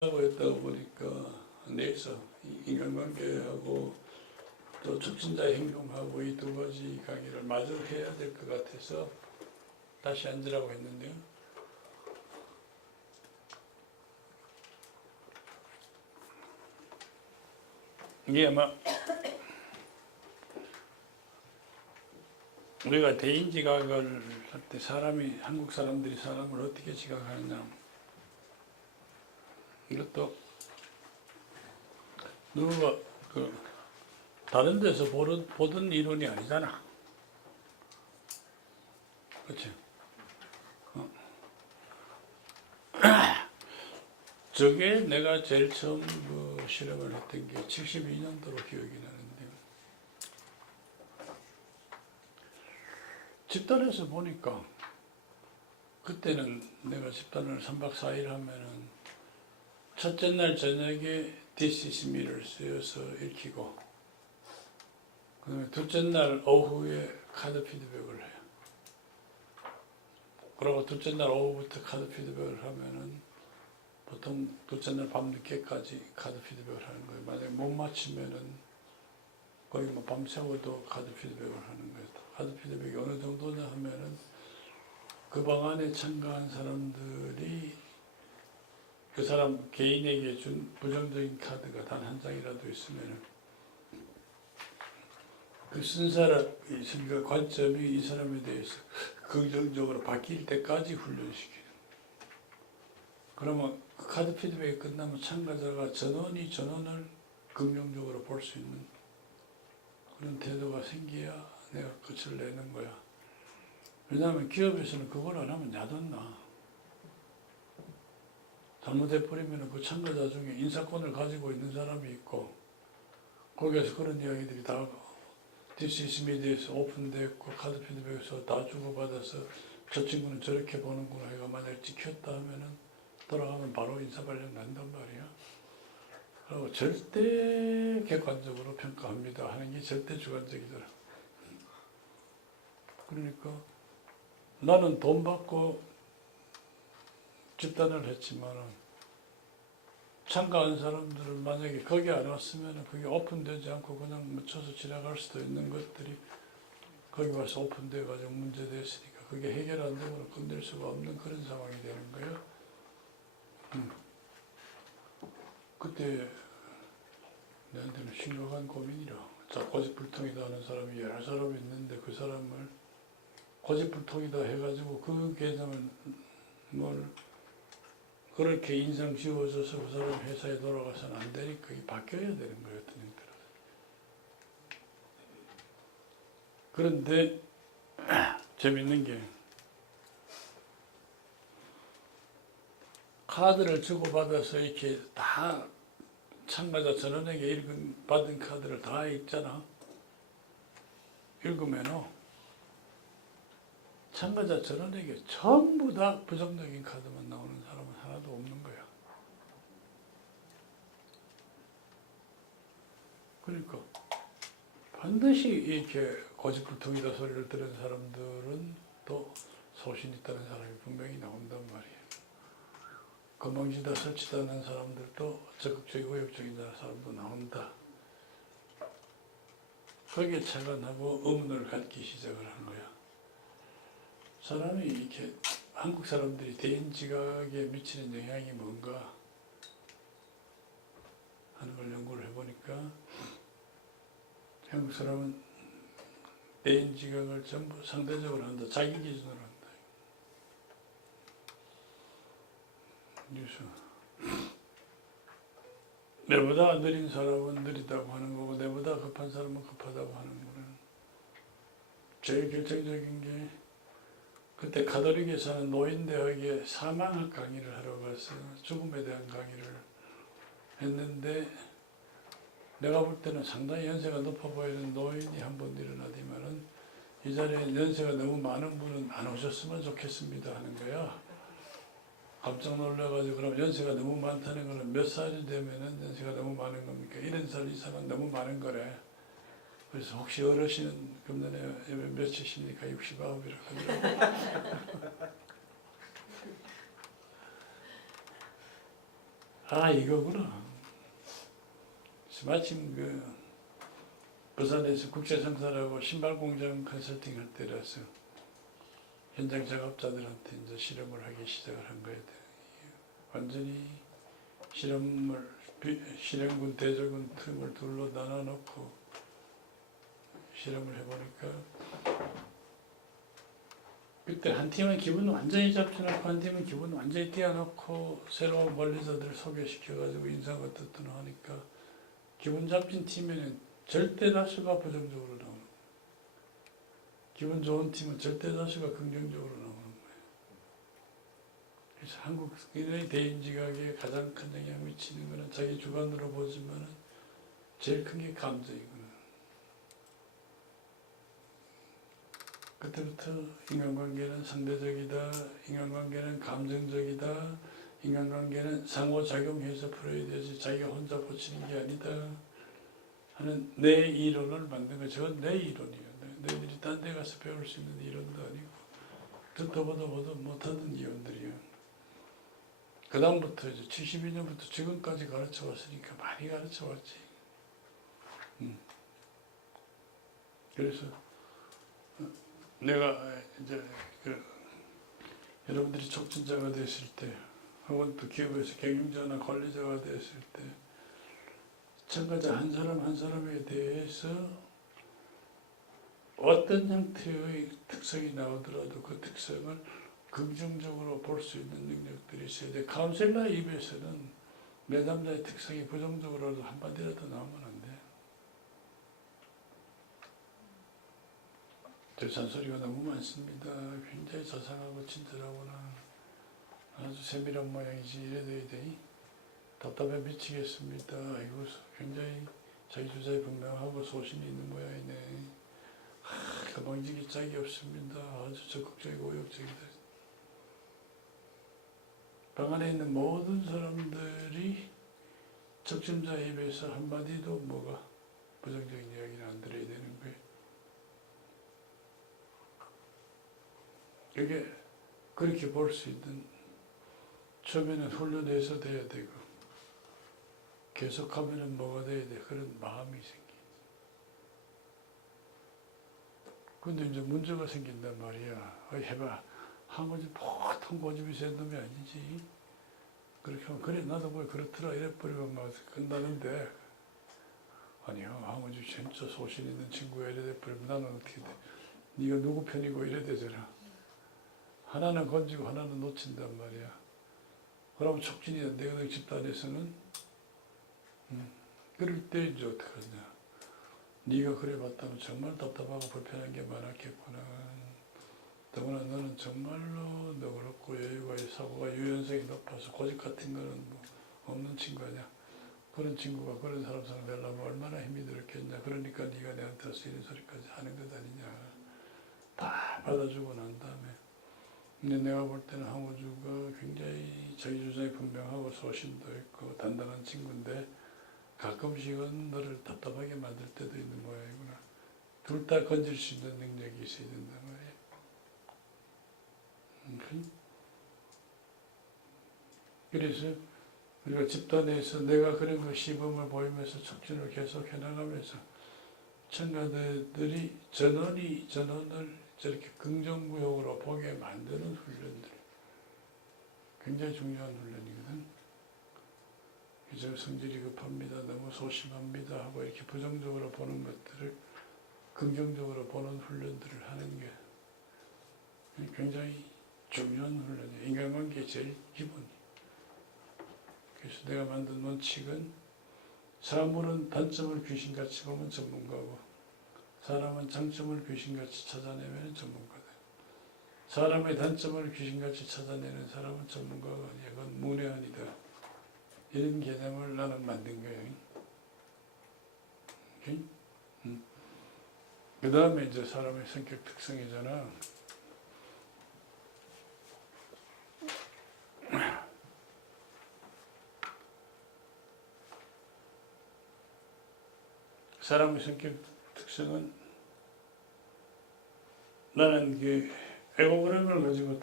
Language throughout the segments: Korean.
하고 있다가 보니까 내에서 인간관계하고 또 촉진자의 행동하고 이 두 가지 강의를 마저 해야 될 것 같아서 다시 앉으라고 했는데요. 이게 아마 우리가 대인 지각을 할 때 사람이 한국 사람들이 사람을 어떻게 지각하느냐, 이것도 누가 다른 데서 보던 이론이 아니잖아. 그렇지? 저게 내가 제일 처음 실험을 했던 게 72년도로 기억이 나는데요. 집단에서 보니까 그때는 내가 집단을 3박 4일 하면은 첫째 날 저녁에 This is me를 쓰여서 읽히고, 그 다음에 둘째 날 오후에 카드 피드백을 해요. 그리고 둘째 날 오후부터 카드 피드백을 하면은 보통 둘째 날 밤늦게까지 카드 피드백을 하는 거예요. 만약에 못 맞추면은 거의 뭐 밤새워도 카드 피드백을 하는 거예요. 카드 피드백이 어느 정도냐 하면은 그 방 안에 참가한 사람들이 그 사람 개인에게 준 부정적인 카드가 단 한 장이라도 있으면은 그 쓴 사람의 생각 관점이 이 사람에 대해서 긍정적으로 바뀔 때까지 훈련시키는. 그러면 그 카드 피드백이 끝나면 참가자가 전원을 긍정적으로 볼 수 있는 그런 태도가 생겨야 내가 끝을 내는 거야. 왜냐하면 기업에서는 그걸 안 하면 야단나. 잘못해버리면 그 참가자 중에 인사권을 가지고 있는 사람이 있고, 거기에서 그런 이야기들이 다 This is me에 대해서 오픈됐고 카드 피드백에서 다 주고받아서 저 친구는 저렇게 보는구나 해가 만약에 찍혔다 하면은 돌아가면 바로 인사발령 난단 말이야. 그리고 절대 객관적으로 평가합니다 하는 게 절대 주관적이더라. 그러니까 나는 돈 받고 집단을 했지만은 참가한 사람들은 만약에 거기 안 왔으면 그게 오픈되지 않고 그냥 묻혀서 지나갈 수도 있는 것들이 거기 와서 오픈돼 가지고 문제됐으니까 그게 해결 안 되면 끝낼 수가 없는 그런 상황이 되는 거예요. 그때 내한테는 심각한 고민이라. 자, 고집불통이다 하는 사람이 여러 사람이 있는데 그 사람을 고집불통이다 해가지고 그 개념을 뭘 그렇게 인상 지워져서 그 사람 회사에 돌아가서는 안 되니까 그게 바뀌어야 되는 거예요. 그런데 재밌는 게 카드를 주고받아서 이렇게 다 참가자 전원에게 받은 카드를 다 읽잖아. 읽으면은 참가자 전원에게 전부 다 부정적인 카드만 나오는 사람은 하나도 없는 거야. 그러니까 반드시 이렇게 고집불통이다 소리를 들은 사람들은 또 소신 있다는 사람이 분명히 나온단 말이에요. 건방지다 설치다는 사람들도 적극적이고 의욕적인 사람도 나온다. 거기에 착안하고 의문을 갖기 시작을 한 거야. 사람이 이렇게 한국 사람들이 대인 지각에 미치는 영향이 뭔가 하는 걸 연구를 해보니까 한국 사람은 대인 지각을 전부 상대적으로 한다. 자기 기준으로 한다. 뉴스. 내보다 느린 사람은 느리다고 하는 거고 내보다 급한 사람은 급하다고 하는 거는 제일 결정적인 게 그때 가톨릭에 사는 노인대학에 사망학 강의를 하러 가서 죽음에 대한 강의를 했는데 내가 볼 때는 상당히 연세가 높아 보이는 노인이 한 분 일어나더니만은 이 자리에 연세가 너무 많은 분은 안 오셨으면 좋겠습니다 하는 거야. 깜짝 놀라가지고 그럼 연세가 너무 많다는 거는 몇 살이 되면은 연세가 너무 많은 겁니까? 이런 살 이상은 너무 많은 거래. 그래서 혹시 어르신은 금년에 몇이십니까? 69이라고 하더라고요. 아 이거구나. 마침 부산에서 국제상사라고 신발공장 컨설팅 할 때라서 현장 작업자들한테 이제 실험을 하기 시작을 한 거예요. 완전히 실험군, 대저군 틈을 둘로 나눠놓고 실험을 해보니까 그때 한 팀은 기분 완전히 잡혀놓고 한 팀은 기분 완전히 띄워놓고 새로운 관리자들 소개시켜가지고 인상 어떻든 하니까 기분 잡힌 팀에는 절대 다수가 부정적으로 나오는 거예요. 기분 좋은 팀은 절대 다수가 긍정적으로 나오는 거예요. 그래서 한국인의 대인지각에 가장 큰 영향을 미치는 것은 자기 주관으로 보지만 제일 큰 게 감정이구나. 그때부터 인간관계는 상대적이다, 인간관계는 감정적이다, 인간관계는 상호작용해서 풀어야 되지 자기가 혼자 고치는 게 아니다 하는 내 이론을 만든 거. 저건 내 이론이에요. 너희들이 딴 데 가서 배울 수 있는 이론도 아니고 듣도 보도 못하는 이론들이에요. 그 다음부터 이제 72년부터 지금까지 가르쳐 왔으니까 많이 가르쳐 왔지. 그래서 내가 이제 여러분들이 촉진자가 됐을 때 혹은 또 기업에서 경영자나 관리자가 됐을 때 참가자 한 사람 한 사람에 대해서 어떤 형태의 특성이 나오더라도 그 특성을 긍정적으로 볼 수 있는 능력들이 있어야 돼. 카운셀러 입에서는 내담자의 특성이 부정적으로라도 한마디라도 나오면 안 돼. 저 잔소리가 너무 많습니다. 굉장히 자상하고 친절하구나. 아주 세밀한 모양이지. 이래야 되니 답답해 미치겠습니다. 아이고 굉장히 자기 주장이 분명하고 소신이 있는 모양이네. 가방지기 짝이 없습니다. 아주 적극적이고 의욕적이다. 방 안에 있는 모든 사람들이 적심자 입에서 한마디도 뭐가 부정적인 이야기는 안 들어야 되는 거예요. 이게 그렇게 볼 수 있는 처음에는 훈련해서 돼야 되고 계속하면은 뭐가 돼야 돼. 그런 마음이 생겨. 근데 이제 문제가 생긴단 말이야. 해봐. 한 거지 보통 고집이 센 놈이 아니지. 그렇게 하면 그래 나도 뭐 그렇더라 이래버리면 막 끝나는데 아니야 한 거지 진짜 소신 있는 친구야 이래 돼버리면 나는 어떻게 돼. 네가 누구 편이고 이래 되잖아. 하나는 건지고 하나는 놓친단 말이야. 그러면 촉진이 내가 집단에서는 그럴 때 이제 어떡하냐. 네가 그래 봤다면 정말 답답하고 불편한 게 많았겠구나. 더구나 너는 정말로 너그럽고 여유가 있고 사고가 유연성이 높아서 고집 같은 거는 뭐 없는 친구 아니야. 그런 친구가 그런 사람 되려면 얼마나 힘이 들었겠냐. 그러니까 네가 내한테 와서 이런 소리까지 하는 것 아니냐. 다 받아주고 난 다음에 근데 내가 볼 때는 항우주가 굉장히 자기 주장이 분명하고 소신도 있고 단단한 친구인데 가끔씩은 너를 답답하게 만들 때도 있는 모양이구나. 둘 다 건질 수 있는 능력이 있어야 된단 말이야. 그래서 우리가 집단에서 내가 그런 거 시범을 보이면서 촉진을 계속 해나가면서 청가들이 전원을 저렇게 긍정구역으로 보게 만드는 훈련들 굉장히 중요한 훈련이거든. 그래서 성질이 급합니다. 너무 소심합니다. 하고 이렇게 부정적으로 보는 것들을 긍정적으로 보는 훈련들을 하는 게 굉장히 중요한 훈련이에요. 인간관계의 제일 기본이. 그래서 내가 만든 원칙은 사물은 단점을 귀신같이 보면 전문가고 사람은 장점을 귀신같이 찾아내면 전문가다. 사람의 단점을 귀신같이 찾아내는 사람은 전문가가 아니야. 그건 문외한이다. 이런 개념을 나는 만든 거예요. 오케이? 그 다음에 이제 사람의 성격 특성이잖아. 사람의 성격 특성은 나는 그 에고그램을 가지고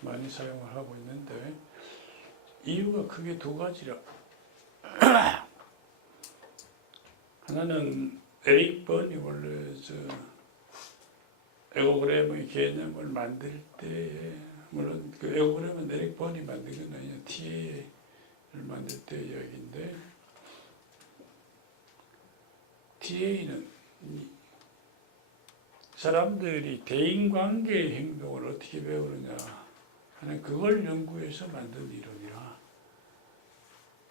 많이 사용을 하고 있는데 이유가 크게 두 가지라. 하나는 에릭 번이 원래 에고그램의 개념을 만들 때, 물론 그 에고그램은 에릭 번이 만든 건 아니에요. TA를 만들 때 이야기인데, TA는 사람들이 대인관계의 행동을 어떻게 배우느냐 하는 그걸 연구해서 만든 이론이라.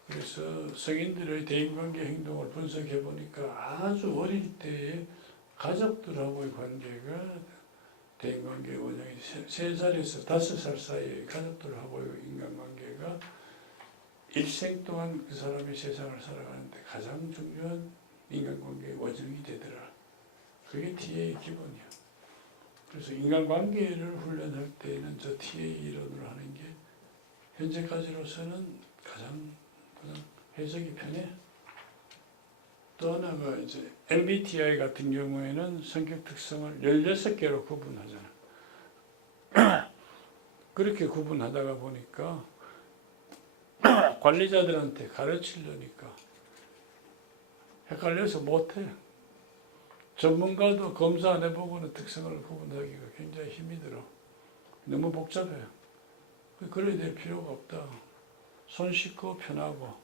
그래서 성인들의 대인관계 행동을 분석해 보니까 아주 어릴 때에 가족들하고의 관계가 대인관계 원형이 3살에서 5살 사이에 가족들하고의 인간관계가 일생 동안 그 사람의 세상을 살아가는데 가장 중요한 인간관계의 원형이 되더라. 그게 TA의 기본이야. 그래서 인간관계를 훈련할 때는 저 TA 이론으로 하는 게 현재까지로서는 가장 해석이 편해. 또 하나가 이제 MBTI 같은 경우에는 성격 특성을 16개로 구분하잖아. 그렇게 구분하다가 보니까 관리자들한테 가르치려니까 헷갈려서 못해. 전문가도 검사 안 해보고는 특성을 구분하기가 굉장히 힘이 들어. 너무 복잡해. 그래야 될 필요가 없다. 손 씻고 편하고.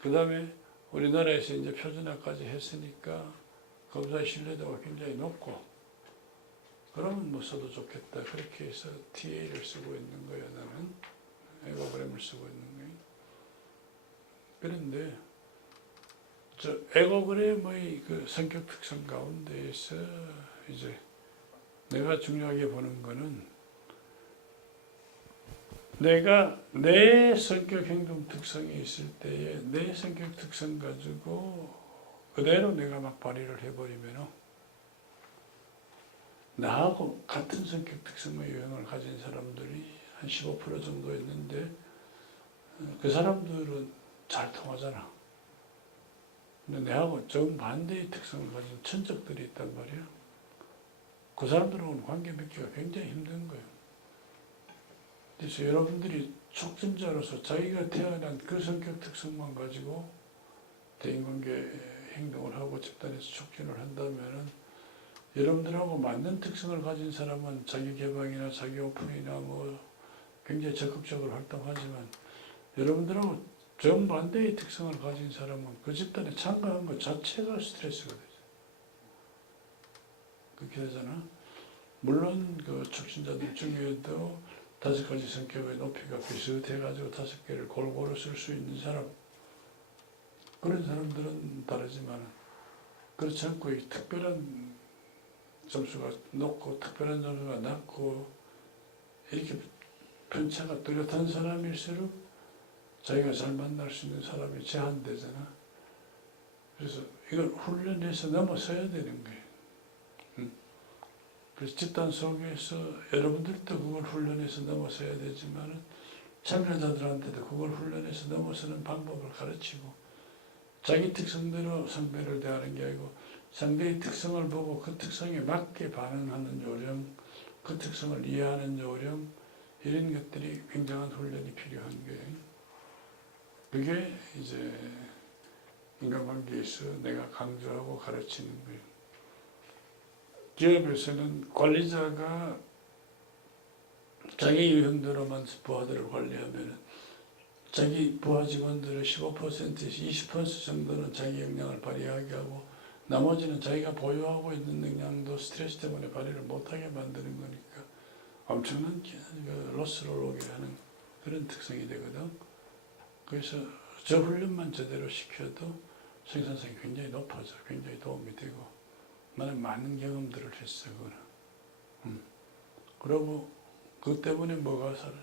그 다음에 우리나라에서 이제 표준화까지 했으니까 검사의 신뢰도가 굉장히 높고, 그러면 뭐 써도 좋겠다. 그렇게 해서 TA를 쓰고 있는 거야, 나는. 에고그램을 쓰고 있는 거야. 그런데 저 에고그램의 그 성격 특성 가운데에서 이제 내가 중요하게 보는 거는 내가 내 성격 행동 특성이 있을 때에 내 성격 특성 가지고 그대로 내가 막 발휘를 해버리면 나하고 같은 성격 특성의 유형을 가진 사람들이 한 15% 정도 있는데 그 사람들은 잘 통하잖아. 근데 내하고 정반대의 특성을 가진 천적들이 있단 말이야. 그 사람들하고는 관계 맺기가 굉장히 힘든 거예요. 그래서 여러분들이 촉진자로서 자기가 태어난 그 성격 특성만 가지고 대인관계 행동을 하고 집단에서 촉진을 한다면 여러분들하고 맞는 특성을 가진 사람은 자기 개방이나 자기 오픈이나 뭐 굉장히 적극적으로 활동하지만 여러분들하고 정반대의 특성을 가진 사람은 그 집단에 참가한 것 자체가 스트레스가 되죠. 그렇게 되잖아. 물론 그 촉진자들 중에도 5가지 성격의 높이가 비슷해가지고 5개를 골고루 쓸 수 있는 사람, 그런 사람들은 다르지만 그렇지 않고 이 특별한 점수가 높고 특별한 점수가 낮고 이렇게 편차가 뚜렷한 사람일수록 자기가 잘 만날 수 있는 사람이 제한되잖아. 그래서 이걸 훈련해서 넘어서야 되는 거예요. 그래서 집단 속에서 여러분들도 그걸 훈련해서 넘어서야 되지만 참여자들한테도 그걸 훈련해서 넘어서는 방법을 가르치고 자기 특성대로 상대를 대하는 게 아니고 상대의 특성을 보고 그 특성에 맞게 반응하는 요령, 그 특성을 이해하는 요령, 이런 것들이 굉장한 훈련이 필요한 거예요. 그게 이제 인간관계에서 내가 강조하고 가르치는 거예요. 기업에서는 관리자가 자기 유형대로만 부하들을 관리하면 자기 부하 직원들의 15%에서 20% 정도는 자기 역량을 발휘하게 하고 나머지는 자기가 보유하고 있는 역량도 스트레스 때문에 발휘를 못하게 만드는 거니까 엄청난 로스를 오게 하는 그런 특성이 되거든. 그래서 저 훈련만 제대로 시켜도 생산성이 굉장히 높아져. 굉장히 도움이 되고 나는 많은 경험들을 했어. 그거는. 그러고 그것 때문에 뭐가 살아?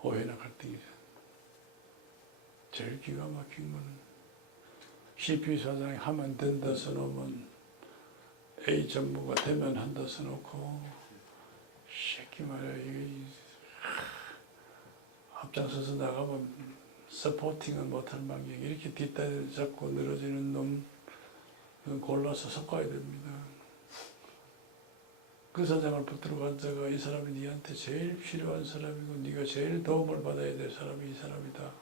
오해나 갈등이죠. 제일 기가 막힌 거는 CP 사장이 하면 된다 써놓으면 A 전무가 되면 한다 써놓고 새끼 말이야. 이게 앞장서서 나가면 서포팅을 못할 망정 이렇게 뒷다리 잡고 늘어지는 놈 골라서 섞어야 됩니다. 그 사장을 붙들고 앉아가 이 사람이 네한테 제일 필요한 사람이고 네가 제일 도움을 받아야 될 사람이 이 사람이다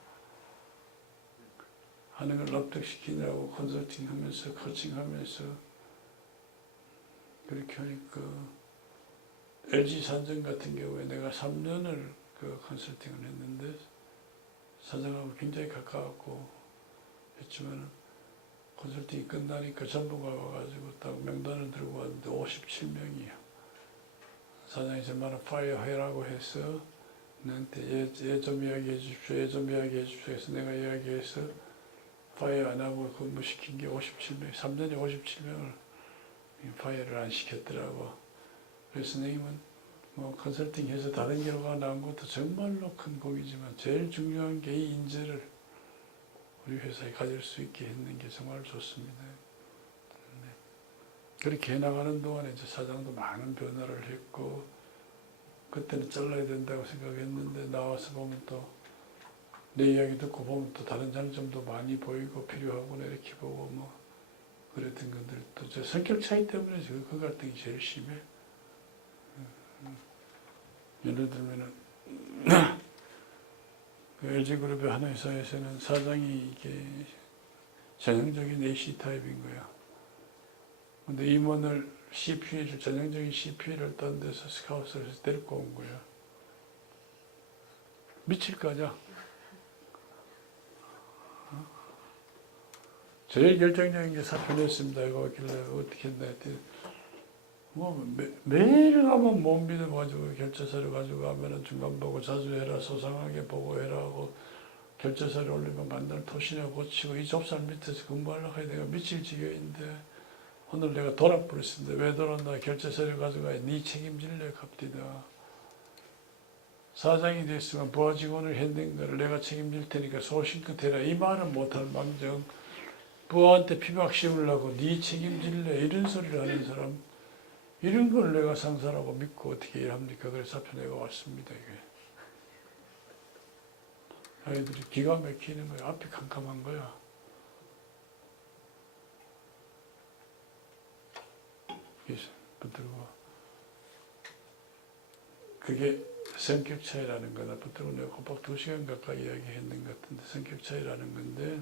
하는 걸 납득시키느라고 컨설팅하면서 코칭하면서 그렇게 하니까 LG 산전 같은 경우에 내가 3년을 그 컨설팅을 했는데 사장하고 굉장히 가까웠고 했지만 컨설팅이 끝나니까 전부가 와가지고 딱 명단을 들고 왔는데 57명이야. 사장이 저만은 파이어 해라고 해서 나한테 얘 좀 이야기해 주십시오. 얘 좀 이야기해 주십시오. 해서 내가 이야기해서 파이어 안 하고 근무시킨 게 57명, 3년에 57명을 파이어를 안 시켰더라고. 그래서 선생님은 뭐 컨설팅해서 다른 결과가 나온 것도 정말로 큰 공이지만 제일 중요한 게 이 인재를 우리 회사에 가질 수 있게 했는 게 정말 좋습니다. 네. 그렇게 해나가는 동안에 이제 사장도 많은 변화를 했고 그때는 잘라야 된다고 생각했는데 나와서 보면 또 내 이야기 듣고 보면 또 다른 장점도 많이 보이고 필요하구나 이렇게 보고 뭐 그랬던 것들 또 저 성격 차이 때문에 그 갈등이 제일 심해. 예를 들면은 그 LG그룹의 한 회사에서는 사장이 이게 전형적인 AC 타입인 거야. 근데 임원을 CPA를 전형적인 CPA를 딴 데서 스카우트를 해서 데리고 온 거야. 미칠 거죠. 제일 결정적인 게 사표 냈습니다. 이거 길래 어떻게 했나 했더니 뭐 매일 가면 못 믿어가지고 결제서를 가지고 가면은 중간 보고 자주 해라 소상하게 보고 해라 하고 결제서를 올리면 만날 토시나 고치고 이 좁쌀 밑에서 근무하려고 해야 내가 미칠 지경인데 오늘 내가 돌아버렸습니다. 왜 돌았나 결제서를 가져가 네 책임질래 갑디다. 사장이 됐으면 부하 직원을 했는 거를 내가 책임질 테니까 소신껏 해라. 이 말은 못할 망정 부하한테 피박 씌우려고 네 책임질래 이런 소리를 하는 사람 이런 걸 내가 상사라고 믿고 어떻게 일합니까? 그래서 사표 내가 왔습니다. 이게. 아이들이 기가 막히는 거야. 앞이 캄캄한 거야. 그래서 붙들고 그게 성격 차이라는 거다. 붙들고 내가 꼬박 2시간 가까이 이야기했는 것 같은데 성격 차이라는 건데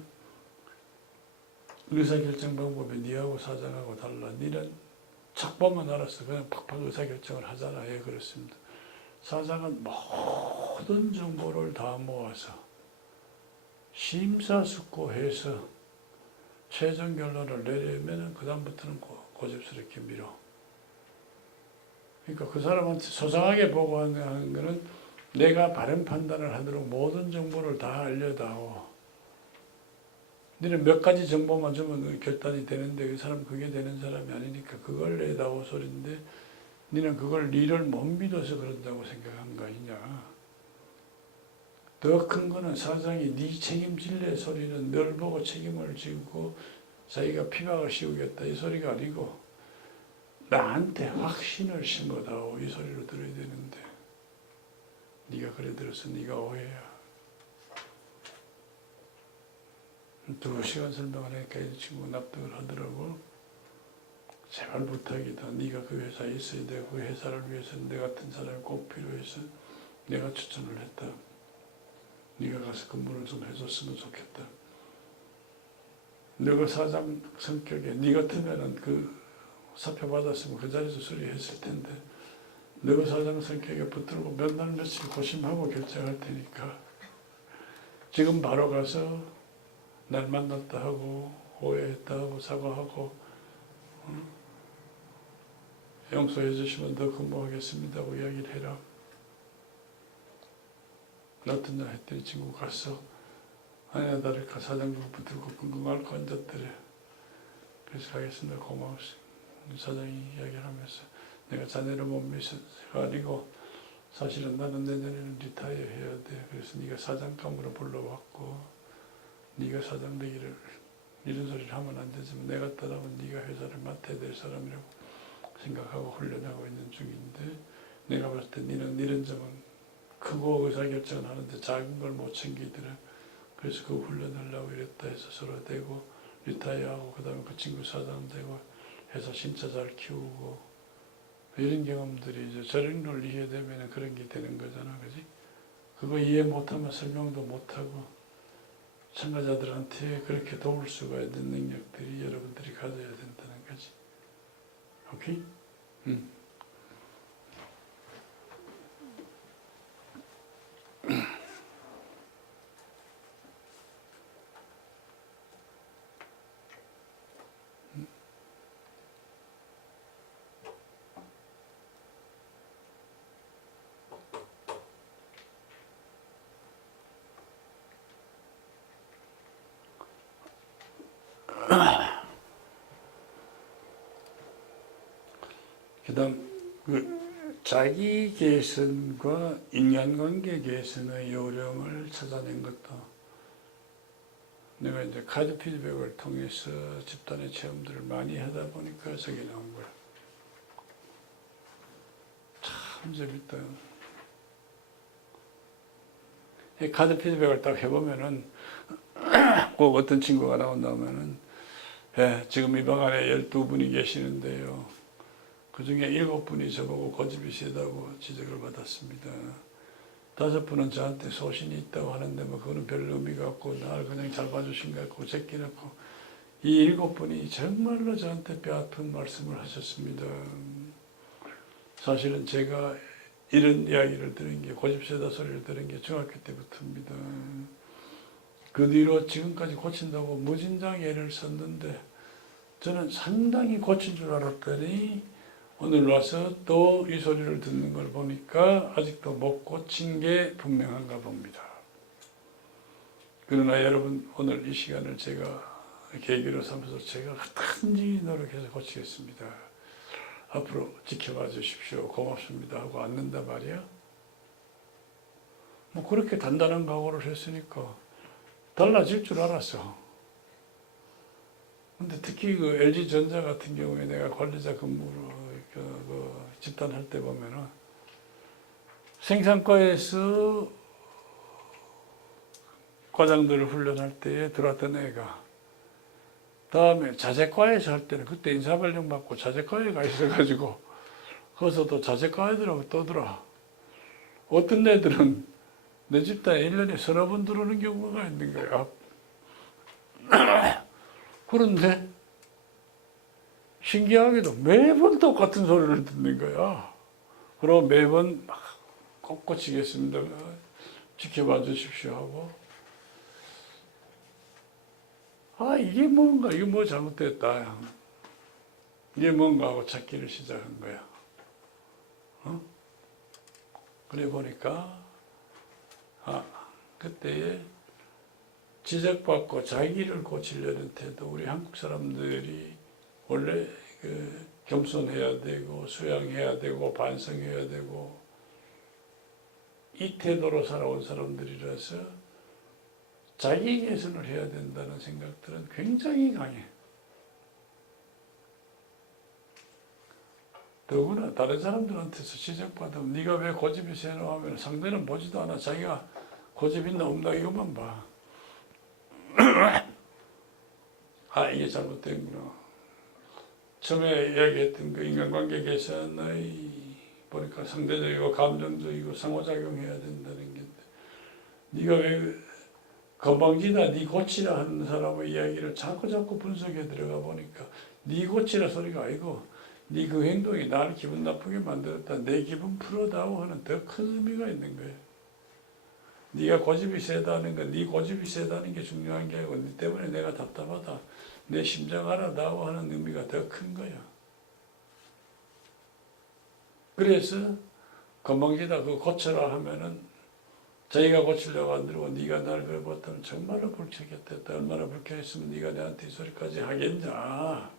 의사결정 방법이 니하고 사장하고 달라. 니는 착 보면 알았어. 그냥 팍팍 의사결정을 하잖아. 예, 그렇습니다. 사장은 모든 정보를 다 모아서 심사숙고해서 최종 결론을 내리면 그 다음부터는 고집스럽게 밀어. 그러니까 그 사람한테 소상하게 보고하는 거는 내가 바른 판단을 하도록 모든 정보를 다 알려다오. 너는 몇 가지 정보만 주면 결단이 되는데 그 사람 그게 되는 사람이 아니니까 그걸 내다오 소리인데 너는 그걸 니를 못 믿어서 그런다고 생각한 거 아니냐. 더 큰 거는 사장이 네 책임질래 소리는 널 보고 책임을 지고 자기가 피박을 씌우겠다 이 소리가 아니고 나한테 확신을 심어다오 이 소리로 들어야 되는데 네가 그래 들어서 네가 오해야. 2시간 설명을 하니까 이 친구 납득을 하더라고. 제발 부탁이다. 네가 그 회사에 있어야 돼. 그 회사를 위해서 내 같은 사람이 꼭 필요해서 내가 추천을 했다. 네가 가서 근무를 좀 해줬으면 좋겠다. 너가 사장 성격에 네 같으면은 그 사표 받았으면 그 자리에서 수리했을 텐데 너가 사장 성격에 붙들고 몇 날 며칠 고심하고 결정할 테니까 지금 바로 가서 날 만났다 하고 오해했다 하고 사과하고 용서해 주시면 더 근무하겠습니다 하고 이야기를 해라. 어떤 날 했더니 친구 가서 아니야 다를까 사장님 붙들고 끙끙 앓고 앉았더래. 그래서 가겠습니다. 고마웠어요. 사장이 이야기를 하면서 내가 자네를 못 믿어서 아니고 사실은 나는 내년에는 리타이어 해야 돼. 그래서 네가 사장감으로 불러왔고 네가 사장 되기를 이런 소리를 하면 안 되지만 내가 떠나면 네가 회사를 맡아야 될 사람이라고 생각하고 훈련하고 있는 중인데 내가 봤을 때 너는 이런 점은 크고 의사결정을 하는데 작은 걸 못 챙기더라. 그래서 그 훈련하려고 이랬다 해서 서로 되고 리타이어하고 그 다음에 그 친구 사장 되고 회사 진짜 잘 키우고 이런 경험들이 이제 저력을 이해되면 그런 게 되는 거잖아, 그지? 그거 이해 못하면 설명도 못하고 참가자들한테 그렇게 도울 수가 있는 능력들이 여러분들이 가져야 된다는 거지. 오케이? 그다음 자기 개선과 인간관계 개선의 요령을 찾아낸 것도 내가 이제 카드 피드백을 통해서 집단의 체험들을 많이 하다 보니까 저기 나온 거야. 참 재밌다. 이 카드 피드백을 딱 해보면은 꼭 어떤 친구가 나온다면은 지금 이 방 안에 12분이 계시는데요. 그 중에 7분이 저보고 고집이 세다고 지적을 받았습니다. 5분은 저한테 소신이 있다고 하는데 뭐 그거는 별 의미가 없고 나를 그냥 잘 봐주신 것 같고 제끼놓고 이 7분이 정말로 저한테 뼈아픈 말씀을 하셨습니다. 사실은 제가 이런 이야기를 들은 게 고집 세다 소리를 들은 게 중학교 때부터입니다. 그 뒤로 지금까지 고친다고 무진장 애를 썼는데 저는 상당히 고친 줄 알았더니 오늘 와서 또 이 소리를 듣는 걸 보니까 아직도 못 고친 게 분명한가 봅니다. 그러나 여러분 오늘 이 시간을 제가 계기로 삼아서 제가 단지 노력해서 고치겠습니다. 앞으로 지켜봐 주십시오. 고맙습니다 하고 앉는단 말이야. 뭐 그렇게 단단한 각오를 했으니까 달라질 줄 알았어. 근데 특히 그 LG전자 같은 경우에 내가 관리자 근무로 그 집단할 때 보면은 생산과에서 과장들을 훈련할 때에 들어왔던 애가 다음에 자재과에서 할 때는 그때 인사발령 받고 자재과에 가 있어가지고 거기서도 자재과 애들하고 떠들어. 어떤 애들은 내 집단에 1년에 서너 번 들어오는 경우가 있는 거야. 그런데 신기하게도 매번 똑같은 소리를 듣는 거야. 그럼 매번 꼭 고치겠습니다. 지켜봐 주십시오 하고 이게 뭔가 이게 뭐 잘못됐다. 이게 뭔가 하고 찾기를 시작한 거야. 그래 보니까 그때에 지적받고 자기를 고치려는 태도, 우리 한국 사람들이 원래 겸손해야 되고 수양해야 되고 반성해야 되고 이 태도로 살아온 사람들이라서 자기 개선을 해야 된다는 생각들은 굉장히 강해. 더구나 다른 사람들한테서 지적받으면 네가 왜 고집이 세노 하면 상대는 보지도 않아. 자기가 고집 있나 없나 이것만 봐. 이게 잘못된구나. 처음에 이야기했던 그 인간관계 개선의 보니까 상대적이고 감정적이고 상호작용해야 된다는 게 네가 왜 건방지다 네 고치라 하는 사람의 이야기를 자꾸 분석해 들어가 보니까 네 고치라 소리가 아니고 네 그 행동이 나를 기분 나쁘게 만들었다. 내 기분 풀어다오 하는 더 큰 의미가 있는 거예요. 네가 고집이 세다는 건 네 고집이 세다는 게 중요한 게 아니고 네 때문에 내가 답답하다. 내 심정 알아다오 하는 의미가 더 큰 거야. 그래서 건방지다 그거 고쳐라 하면은 자기가 고치려고 안 들고 네가 나를 배웠다면 정말로 불쾌했겠다. 얼마나 불쾌했으면 네가 내한테 이 소리까지 하겠냐.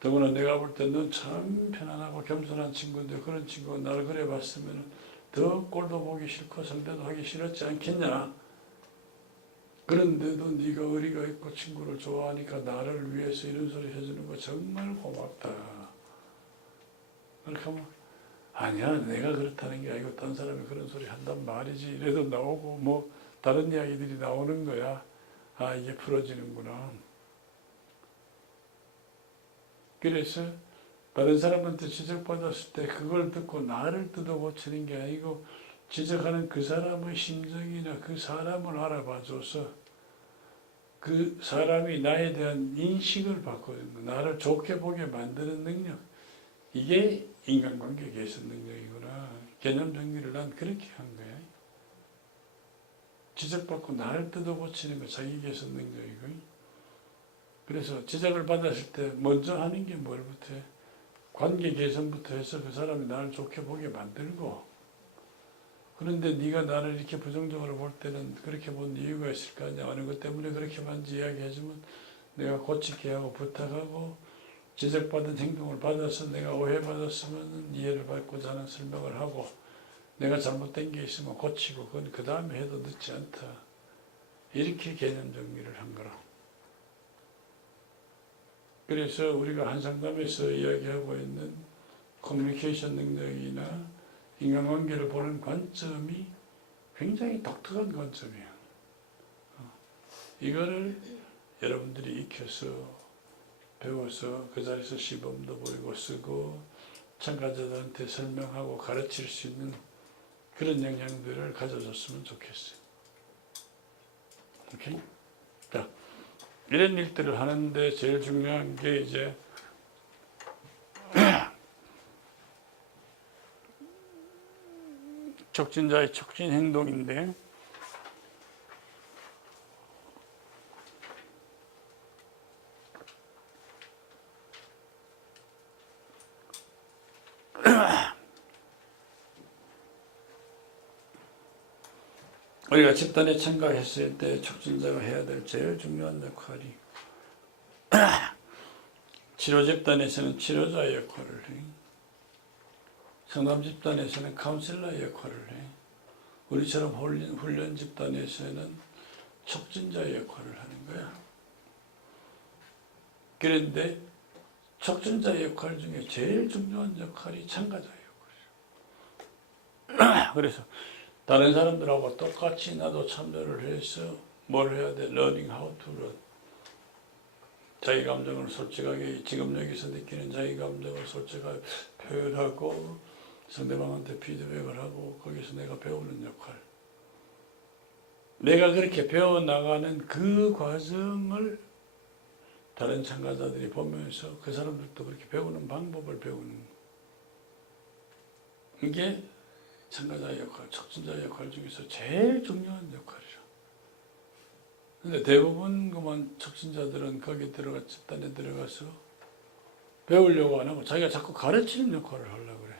더구나 내가 볼 때 넌 참 편안하고 겸손한 친구인데 그런 친구가 나를 그래 봤으면 더 꼴도 보기 싫고 상대도 하기 싫었지 않겠냐. 그런데도 네가 의리가 있고 친구를 좋아하니까 나를 위해서 이런 소리 해주는 거 정말 고맙다. 그렇게 하면 아니야 내가 그렇다는 게 아니고 딴 사람이 그런 소리 한단 말이지 이래도 나오고 뭐 다른 이야기들이 나오는 거야. 이게 풀어지는구나. 그래서 다른 사람한테 지적받았을 때 그걸 듣고 나를 뜯어고치는 게 아니고 지적하는 그 사람의 심정이나 그 사람을 알아봐줘서 그 사람이 나에 대한 인식을 바꿔주는 거, 나를 좋게 보게 만드는 능력, 이게 인간관계 개선 능력이구나. 개념 정리를 난 그렇게 한 거야. 지적받고 나를 뜯어고치는 거 자기 개선 능력이고, 그래서 지적을 받았을 때 먼저 하는 게 뭘부터 해? 관계 개선부터 해서 그 사람이 나를 좋게 보게 만들고, 그런데 네가 나를 이렇게 부정적으로 볼 때는 그렇게 본 이유가 있을 거 아니야. 어느 것 때문에 그렇게 봤는지 이야기해주면 내가 고치게 하고 부탁하고, 지적받은 행동을 받아서 내가 오해받았으면 이해를 받고자 하는 설명을 하고, 내가 잘못된 게 있으면 고치고, 그건 그 다음에 해도 늦지 않다. 이렇게 개념 정리를 한 거라. 그래서 우리가 한 상담에서 이야기하고 있는 커뮤니케이션 능력이나 인간관계를 보는 관점이 굉장히 독특한 관점이에요. 이거를 여러분들이 익혀서 배워서 그 자리에서 시범도 보이고 쓰고 참가자들한테 설명하고 가르칠 수 있는 그런 역량들을 가져줬으면 좋겠어요. 오케이? 자, 이런 일들을 하는데 제일 중요한 게 이제 촉진자의 촉진 행동인데, 우리가 집단에 참가했을 때 촉진자가 해야 될 제일 중요한 역할이 치료 집단에서는 치료자의 역할을 해. 상담 집단에서는 카운셀러의 역할을 해. 우리처럼 훈련 집단에서는 촉진자의 역할을 하는 거야. 그런데 촉진자의 역할 중에 제일 중요한 역할이 참가자의 역할이죠. 그래서 다른 사람들하고 똑같이 나도 참여를 해서 뭘 해야 돼? Learning how to learn. 자기 감정을 솔직하게, 지금 여기서 느끼는 자기 감정을 솔직하게 표현하고 상대방한테 피드백을 하고 거기서 내가 배우는 역할. 내가 그렇게 배워나가는 그 과정을 다른 참가자들이 보면서 그 사람들도 그렇게 배우는 방법을 배우는 이게 참가자의 역할, 촉진자의 역할 중에서 제일 중요한 역할이죠. 근데 대부분 그만 촉진자들은 거기 들어가 집단에 들어가서 배우려고 안 하고 자기가 자꾸 가르치는 역할을 하려고 그래.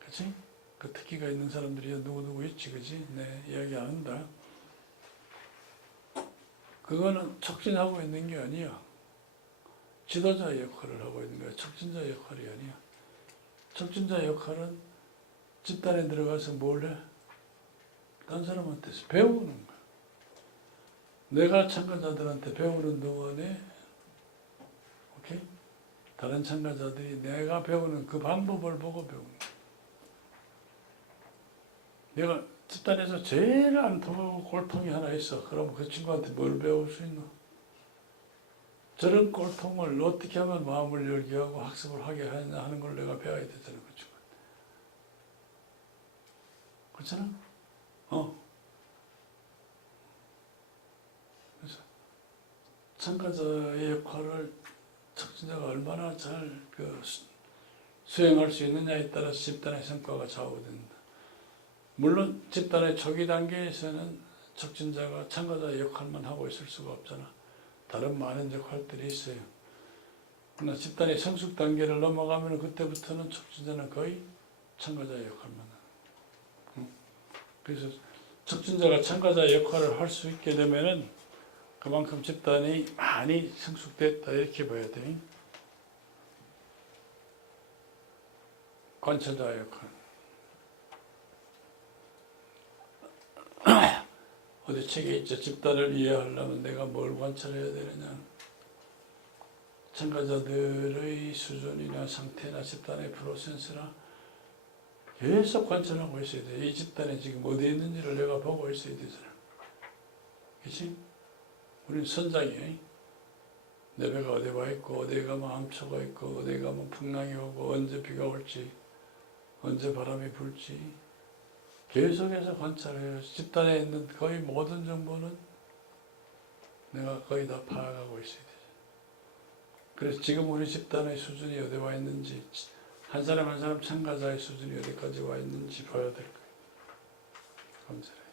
그치? 그 특기가 있는 사람들이 누구누구 있지, 그치? 네, 이야기 안 한다. 그거는 촉진하고 있는 게 아니야. 지도자의 역할을 하고 있는 거야. 촉진자의 역할이 아니야. 촉진자의 역할은 집단에 들어가서 뭘 해? 다른 사람한테서 배우는 거야. 내가 참가자들한테 배우는 동안에, 오케이? 다른 참가자들이 내가 배우는 그 방법을 보고 배우는 거야. 내가 집단에서 제일 안 통하고 꼴통이 하나 있어. 그럼 그 친구한테 뭘 배울 수 있나? 저런 꼴통을 어떻게 하면 마음을 열게 하고 학습을 하게 하냐 하는 걸 내가 배워야 되잖아, 그 친구한테. 그렇잖아? 그래서 참가자의 역할을 촉진자가 얼마나 잘 수행할 수 있느냐에 따라서 집단의 성과가 좌우된다. 물론 집단의 초기 단계에서는 촉진자가 참가자의 역할만 하고 있을 수가 없잖아. 다른 많은 역할들이 있어요. 그러나 집단의 성숙 단계를 넘어가면 그때부터는 촉진자는 거의 참가자의 역할만 하는. 그래서 촉진자가 참가자의 역할을 할 수 있게 되면은 그만큼 집단이 많이 성숙됐다 이렇게 봐야 돼. 관찰자의 역할. 어디 책에 있죠. 집단을 이해하려면 내가 뭘 관찰해야 되느냐. 참가자들의 수준이나 상태나 집단의 프로세스나 계속 관찰하고 있어야 돼. 이 집단에 지금 어디에 있는지를 내가 보고 있어야 되잖아. 그치? 우리는 선장이에요. 내 배가 어디 와 있고 어디에 가면 함초가 있고 어디에 가면 풍랑이 오고 언제 비가 올지 언제 바람이 불지 계속해서 관찰해요. 집단에 있는 거의 모든 정보는 내가 거의 다 파악하고 있어야 돼요. 그래서 지금 우리 집단의 수준이 어디 와 있는지 한 사람 한 사람 참가자의 수준이 어디까지 와 있는지 봐야 될 거예요. 감사해요.